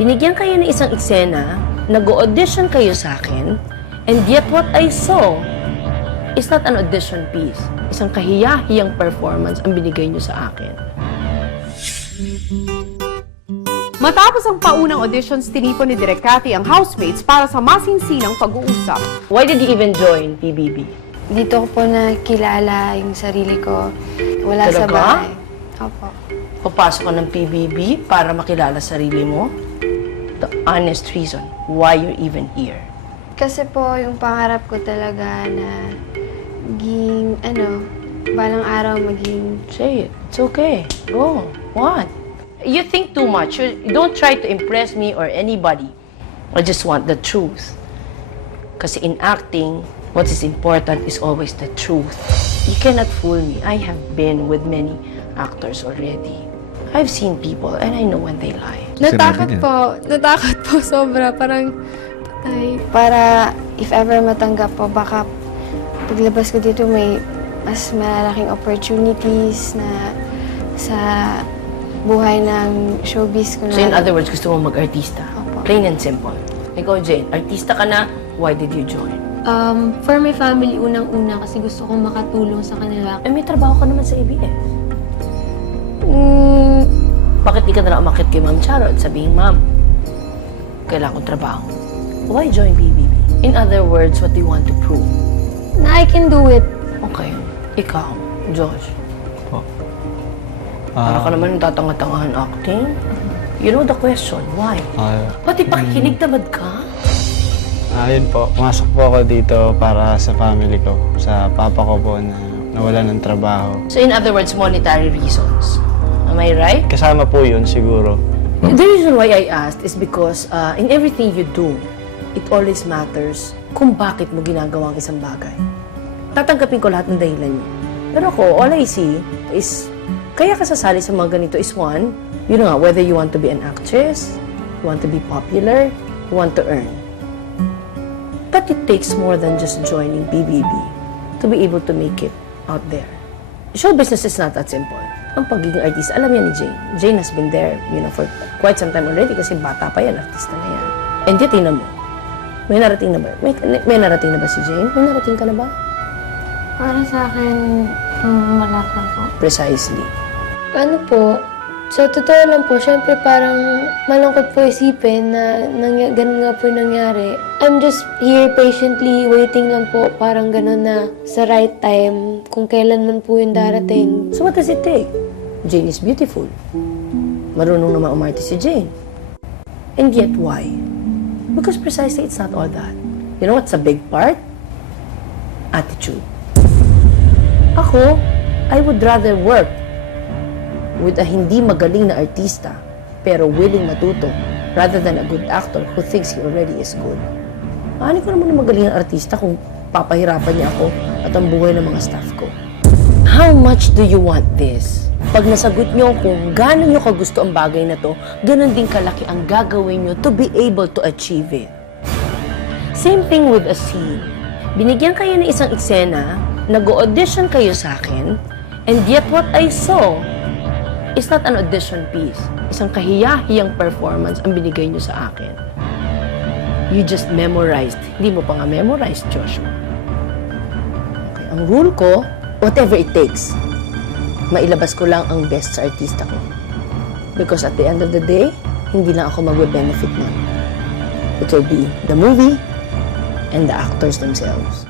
Binigyan kayo ng isang eksena, nag-audition kayo sa akin, and yet what I saw is not an audition piece. Isang kahiyahiyang performance ang binigay niyo sa akin. Matapos ang paunang auditions, tinipon ni Direk Cathy ang housemates para sa masinsinang pag-uusap. Why did you even join PBB? Dito ko po nakilala yung sarili ko. Wala sa Talaga? bahay. Opo. Papasok ka ng PBB para makilala sarili mo? The honest reason why you're even here. Kasi po yung pangarap ko talaga na maging, balang araw maging... Say it. It's okay. Go. What? You think too much. You don't try to impress me or anybody. I just want the truth. Kasi in acting, what is important is always the truth. You cannot fool me. I have been with many actors already. I've seen people and I know when they lie. Natakot po sobra. Parang, patay. Para if ever matanggap po, baka paglabas ko dito may mas malalaking opportunities na sa buhay ng showbiz ko na. So in other words, gusto mo mag-artista? Opo. Plain and simple. Ikaw, Jane, artista ka na, why did you join? For my family, unang-una kasi gusto kong makatulong sa kanila. Eh, may trabaho ka naman sa ABS. Mm, Bakit di ka na lang umakit kay Ma'am Charo at sabihin, Ma'am, kailangan kong trabaho. Why join BBB? In other words, what do you want to prove? Na I can do it. Okay, ikaw, Josh. Po. Para ka naman tatanga-tangahan acting. You know the question, why? Pati pakikinig tamad ka? Ayun po, pumasok po ako dito para sa family ko, sa papa ko po na nawala ng trabaho. So in other words, monetary reasons. Am I right? Kasama po yun siguro. The reason why I asked is because in everything you do, it always matters kung bakit mo ginagawa ang isang bagay. Tatanggapin ko lahat ng dahilan niyo. Pero ako, all I see is, kaya ka sasali sa mga ganito is one, yun nga, whether you want to be an actress, you want to be popular, you want to earn. But it takes more than just joining BBB to be able to make it out there. Show business is not that simple. Ang pagiging artista, alam yan ni Jane. Jane has been there, for quite some time already kasi bata pa yan, artista na yan. And yet, tingnan mo, may narating na ba? May narating na ba si Jane? May narating ka na ba? Para sa akin, wala pa po. Precisely. Ano po, sa totoo lang po, syempre parang malungkot po isipin na ganun nga po yung nangyari. I'm just here patiently waiting lang po, parang ganun na sa right time, kung kailan man po yung darating. So what does it take? Jane is beautiful. Marunong naman umarte si Jane. And yet, why? Because precisely it's not all that. You know what's a big part? Attitude. Ako, I would rather work with a hindi magaling na artista pero willing matuto rather than a good actor who thinks he already is good. Ano ko naman na magaling na artista kung papahirapan niya ako at ang buhay ng mga staff ko? How much do you want this? Pag nasagot niyo kung gaano niyo kagusto ang bagay na to, ganun din kalaki ang gagawin niyo to be able to achieve it. Same thing with a scene. Binigyan kayo ng isang eksena, nag-audition kayo sa akin, and yet what I saw is not an audition piece. Isang kahiyahiyang performance ang binigay niyo sa akin. You just memorized. Hindi mo pa nga memorized, Joshua. Okay, ang rule ko, whatever it takes, mailabas ko lang ang best sa artista ko. Because at the end of the day, hindi lang ako magbe-benefit nun. It will be the movie and the actors themselves.